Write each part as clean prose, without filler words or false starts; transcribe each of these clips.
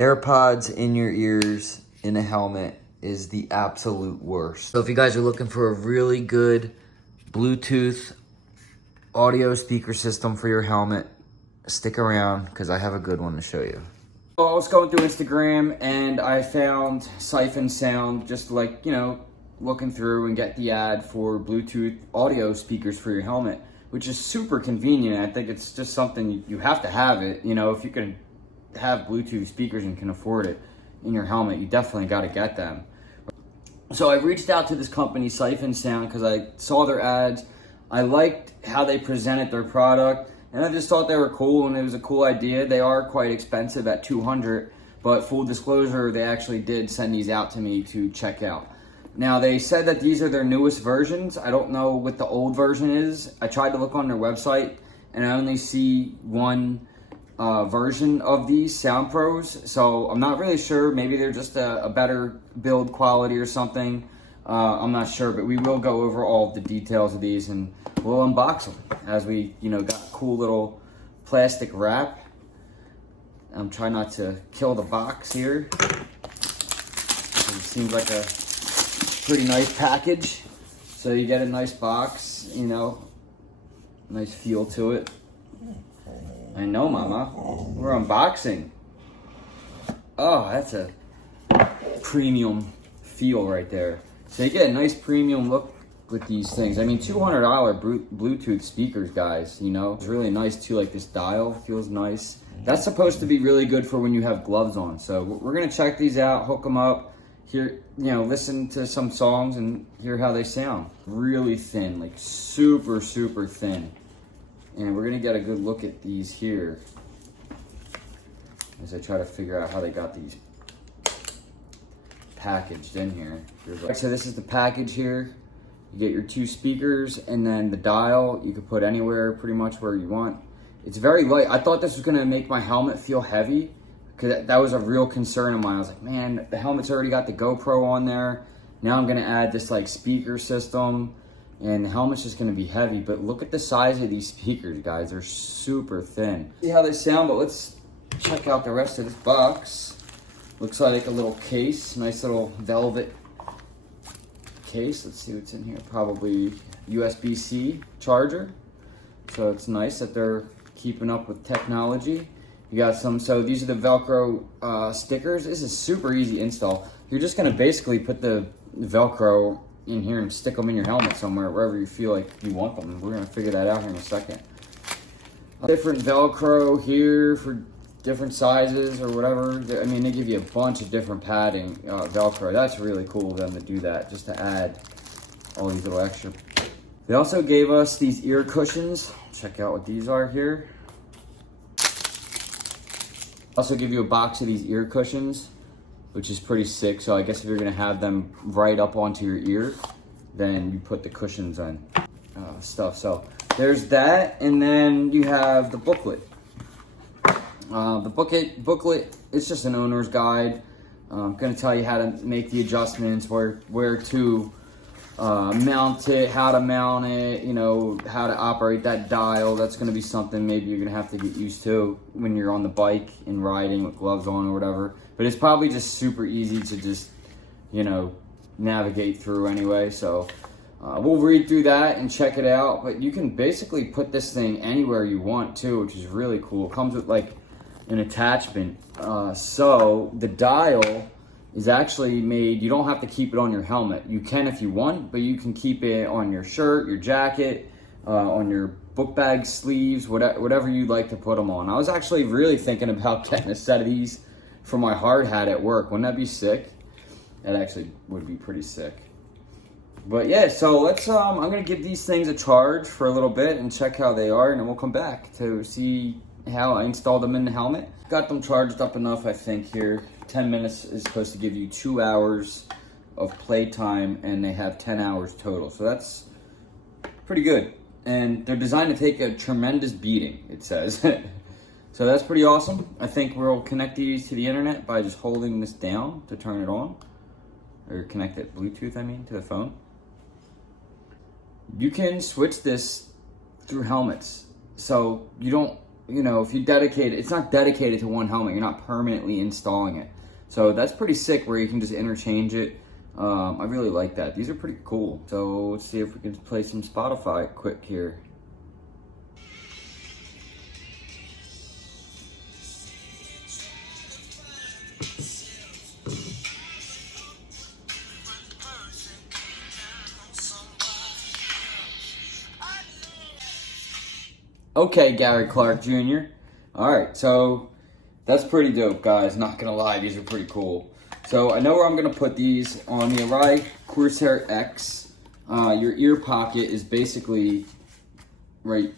AirPods in your ears in a helmet is the absolute worst. So if you guys are looking for a really good Bluetooth audio speaker system for your helmet, stick around because I have a good one to show you. So I was going through Instagram and I found SYPHON Sound, just like, you know, looking through and get the ad for Bluetooth audio speakers for your helmet, which is super convenient. I think it's just something you have to have it. You know, if you can have Bluetooth speakers and can afford it in your helmet, you definitely got to get them. So I reached out to this company, SYPHON Sound, because I saw their ads. I liked how they presented their product, and I just thought they were cool, and it was a cool idea. They are quite expensive at $200, but full disclosure, they actually did send these out to me to check out. Now, they said that these are their newest versions. I don't know what the old version is. I tried to look on their website, and I only see one version of these Sound Pros, so I'm not really sure. Maybe they're just a better build quality or something. I'm not sure, but we will go over all of the details of these and we'll unbox them as we, you know, got a cool little plastic wrap. I'm trying not to kill the box here. It seems like a pretty nice package. So you get a nice box, you know, nice feel to it. I know, Mama. We're unboxing. Oh, that's a premium feel right there. So you get a nice premium look with these things. I mean, $200 Bluetooth speakers, guys, you know. It's really nice too, like this dial feels nice. That's supposed to be really good for when you have gloves on. So we're gonna check these out, hook them up, hear, you know, listen to some songs and hear how they sound. Really thin, like super, super thin. And we're gonna get a good look at these here as I try to figure out how they got these packaged in here. So this is the package here. You get your two speakers and then the dial you can put anywhere, pretty much where you want. It's very light. I thought this was gonna make my helmet feel heavy because that was a real concern of mine. I was like, man, the helmet's already got the GoPro on there. Now I'm gonna add this like speaker system and the helmet's just gonna be heavy, but look at the size of these speakers, guys. They're super thin. See how they sound, but let's check out the rest of this box. Looks like a little case, nice little velvet case. Let's see what's in here. Probably USB-C charger. So it's nice that they're keeping up with technology. You got some, so these are the Velcro stickers. This is super easy install. You're just gonna basically put the Velcro in here and stick them in your helmet somewhere, wherever you feel like you want them. We're gonna figure that out here in a second. Different Velcro here for different sizes or whatever. I mean, they give you a bunch of different padding, Velcro. That's really cool of them to do that, just to add all these little extra. They also gave us these ear cushions. Check out what these are here. Also give you a box of these ear cushions, which is pretty sick. So I guess if you're gonna have them right up onto your ear, then you put the cushions on stuff. So there's that, and then you have the booklet. The booklet, it's just an owner's guide. I'm gonna tell you how to make the adjustments, where to mount it, how to mount it, you know, how to operate that dial. That's gonna be something maybe you're gonna have to get used to when you're on the bike and riding with gloves on or whatever. But it's probably just super easy to just, you know, navigate through anyway. So we'll read through that and check it out. But you can basically put this thing anywhere you want too, which is really cool. It comes with like an attachment. So the dial is actually made, you don't have to keep it on your helmet. You can if you want, but you can keep it on your shirt, your jacket, on your book bag sleeves, whatever you'd like to put them on. I was actually really thinking about getting a set of these for my hard hat at work. Wouldn't that be sick? That actually would be pretty sick. But yeah, so let's, I'm gonna give these things a charge for a little bit and check how they are, and then we'll come back to see how I installed them in the helmet. Got them charged up enough, I think, here. 10 minutes is supposed to give you 2 hours of playtime, and they have 10 hours total. So that's pretty good. And they're designed to take a tremendous beating, it says. So that's pretty awesome. I think we'll connect these to the internet by just holding this down to turn it on. Or connect it Bluetooth, I mean, to the phone. You can switch this through helmets. So you don't, you know, if you dedicate it, it's not dedicated to one helmet. You're not permanently installing it. So that's pretty sick where you can just interchange it. I really like that. These are pretty cool. So let's see if we can play some Spotify quick here. Okay, Gary Clark Jr. All right, so that's pretty dope, guys. Not gonna lie, these are pretty cool. So I know where I'm gonna put these on the Arai Corsair X. Your ear pocket is basically right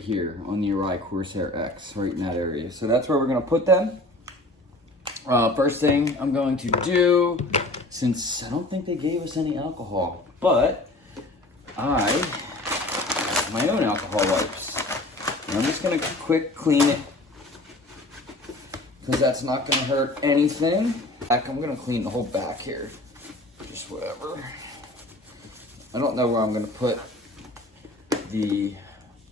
here on the Arai Corsair X, right in that area. So that's where we're gonna put them. First thing I'm going to do, since I don't think they gave us any alcohol, but I have my own alcohol wipes. And I'm just gonna quick clean it because that's not gonna hurt anything. I'm gonna clean the whole back here, just whatever. I don't know where I'm gonna put the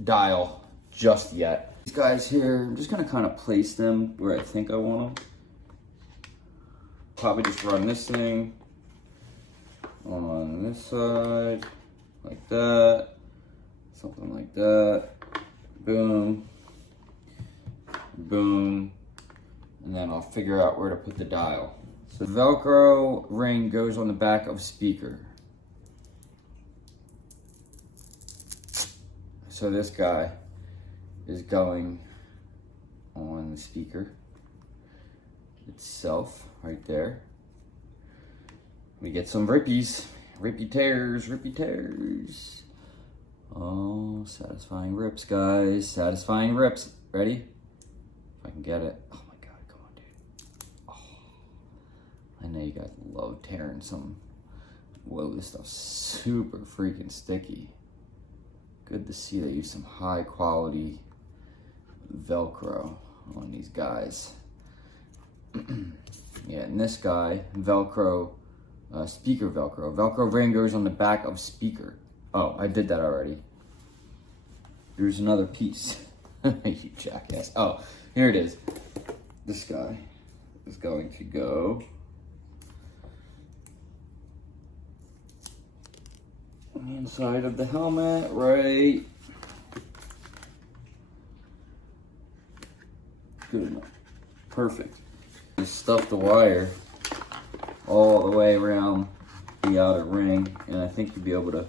dial just yet. These guys here, I'm just gonna kind of place them where I think I want them. Probably just run this thing on this side, like that, something like that. Boom, boom, and then I'll figure out where to put the dial. So Velcro ring goes on the back of speaker. So this guy is going on the speaker itself, right there. We get some rippies, rippy tears. Oh, satisfying rips, guys. Satisfying rips. Ready? If I can get it. Oh my God, come on, dude. Oh, I know you guys love tearing some. Whoa, this stuff's super freaking sticky. Good to see they use some high quality Velcro on these guys. Yeah, and this guy, Velcro, speaker Velcro. Velcro ring goes on the back of speaker. Oh, I did that already. Here's another piece. You jackass. Oh, here it is. This guy is going to go on the inside of the helmet, right? Good enough. Perfect. Just stuff the wire all the way around the outer ring, and I think you'll be able to,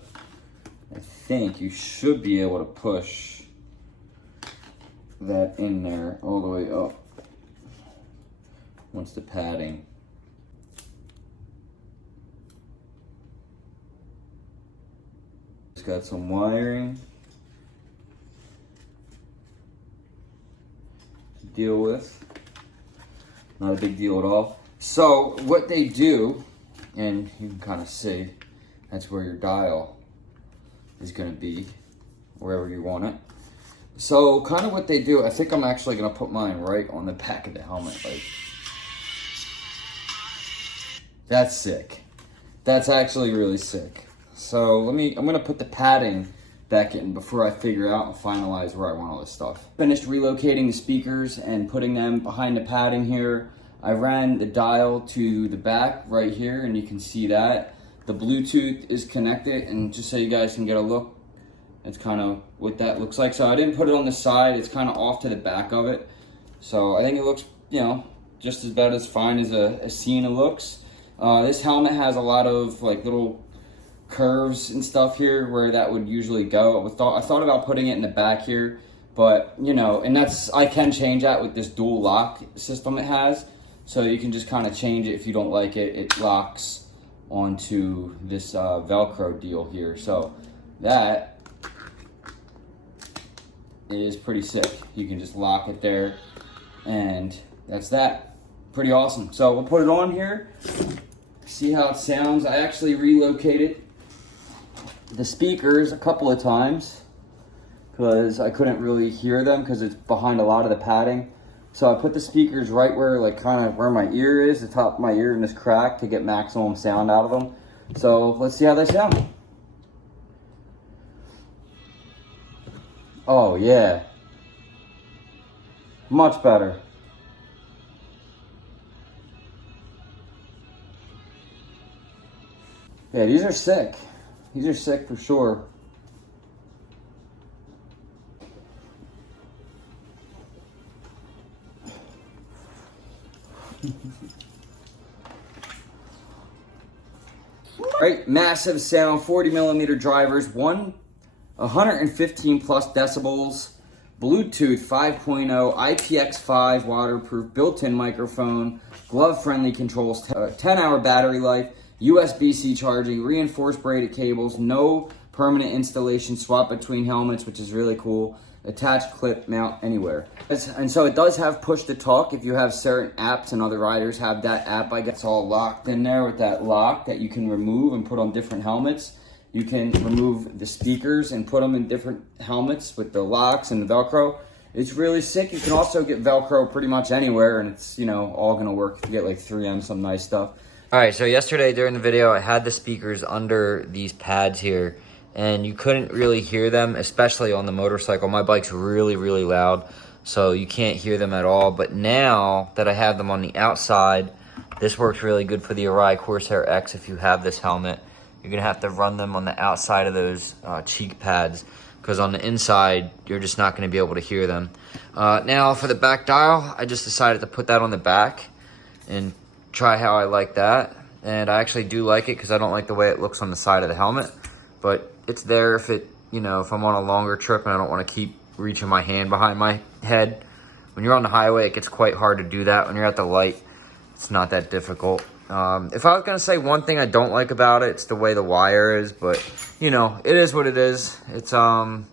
you should be able to push that in there all the way up once the padding. It's got some wiring to deal with. Not a big deal at all. So what they do, and you can kind of see, that's where your dial is going to be, wherever you want it. So kind of what they do, I think I'm actually going to put mine right on the back of the helmet. Like, that's sick. That's actually really sick. So I'm going to put the padding back in before I figure out and finalize where I want all this stuff. Finished relocating the speakers and putting them behind the padding here. I ran the dial to the back right here, and you can see that. The Bluetooth is connected, and just so you guys can get a look, that's kind of what that looks like. So I didn't put it on the side, it's kind of off to the back of it. So I think it looks, you know, just as bad as fine as a Sienna looks. This helmet has a lot of like little curves and stuff here where that would usually go. I thought about putting it in the back here, but you know, and I can change that with this dual lock system it has. So you can just kind of change it if you don't like it. It locks onto this Velcro deal here. So that is pretty sick. You can just lock it there, and that's that. Pretty awesome. So we'll put it on here, see how it sounds. I actually relocated the speakers a couple of times because I couldn't really hear them because it's behind a lot of the padding. So I put the speakers right where, like, kind of where my ear is, the top of my ear in this crack to get maximum sound out of them. So let's see how they sound. Oh yeah. Much better. Yeah, these are sick. These are sick for sure. Right, massive sound, 40mm drivers, 115 plus decibels, Bluetooth 5.0, IPX5 waterproof, built-in microphone, glove-friendly controls, 10-hour battery life, USB-C charging, reinforced braided cables, no permanent installation, swap between helmets, which is really cool. Attached clip mount anywhere. And so it does have push to talk. If you have certain apps, and other riders have that app, I guess all locked in there with that lock that you can remove and put on different helmets. You can remove the speakers and put them in different helmets with the locks and the Velcro. It's really sick. You can also get Velcro pretty much anywhere, and it's, you know, all gonna work if you get like 3M, some nice stuff. All right, so yesterday during the video, I had the speakers under these pads here, and you couldn't really hear them, especially on the motorcycle. My bike's really, really loud, so you can't hear them at all. But now that I have them on the outside, this works really good for the Arai Corsair X. If you have this helmet, you're gonna have to run them on the outside of those cheek pads, because on the inside, you're just not gonna be able to hear them. Now for the back dial, I just decided to put that on the back and try how I like that. And I actually do like it because I don't like the way it looks on the side of the helmet. But it's there if it, you know, if I'm on a longer trip and I don't want to keep reaching my hand behind my head. When you're on the highway, it gets quite hard to do that. When you're at the light, it's not that difficult. If I was going to say one thing I don't like about it, it's the way the wire is. But, you know, it is what it is. It's fine.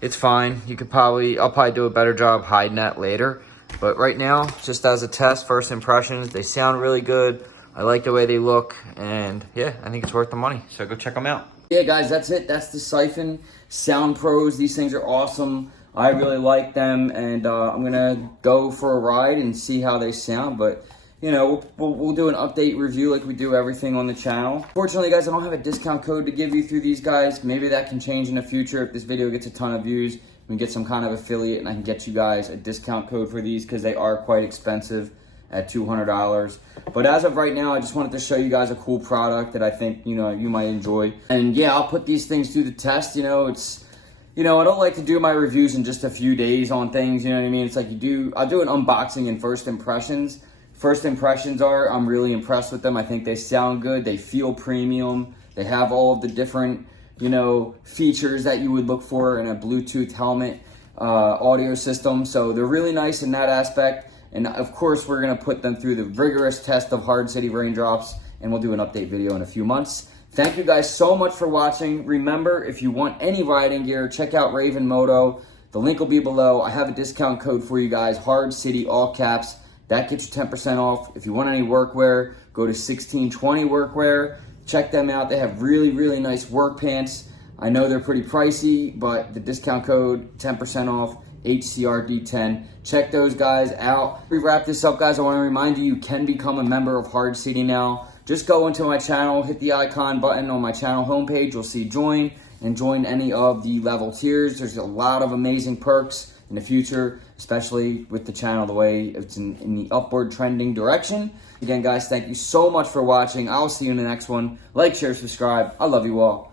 I'll probably do a better job hiding that later. But right now, just as a test, first impressions, they sound really good. I like the way they look. And, yeah, I think it's worth the money. So go check them out. Yeah, guys, that's it. That's the SYPHON Sound Pros. These things are awesome. I really like them, and I'm going to go for a ride and see how they sound. But, you know, we'll do an update review like we do everything on the channel. Fortunately, guys, I don't have a discount code to give you through these guys. Maybe that can change in the future. If this video gets a ton of views, we can get some kind of affiliate, and I can get you guys a discount code for these because they are quite expensive at $200. But as of right now, I just wanted to show you guys a cool product that I think, you know, you might enjoy. And yeah, I'll put these things through the test. You know, it's, you know, I don't like to do my reviews in just a few days on things, you know what I mean? It's like I'll do an unboxing and first impressions. First impressions are, I'm really impressed with them. I think they sound good. They feel premium. They have all of the different, you know, features that you would look for in a Bluetooth helmet audio system. So they're really nice in that aspect. And of course, we're gonna put them through the rigorous test of Hardcity RainDrops, and we'll do an update video in a few months. Thank you guys so much for watching. Remember, if you want any riding gear, check out Raven Moto. The link will be below. I have a discount code for you guys, Hardcity, all caps. That gets you 10% off. If you want any workwear, go to 1620 Workwear. Check them out. They have really, really nice work pants. I know they're pretty pricey, but the discount code, 10% off, HCRD10. Check those guys out. We wrap this up, guys. I want to remind you, you can become a member of Hardcity now. Just go into my channel, hit the icon button on my channel homepage. You'll see join, and join any of the level tiers. There's a lot of amazing perks in the future, especially with the channel, the way it's in the upward trending direction. Again, guys, thank you so much for watching. I'll see you in the next one. Like, share, subscribe. I love you all.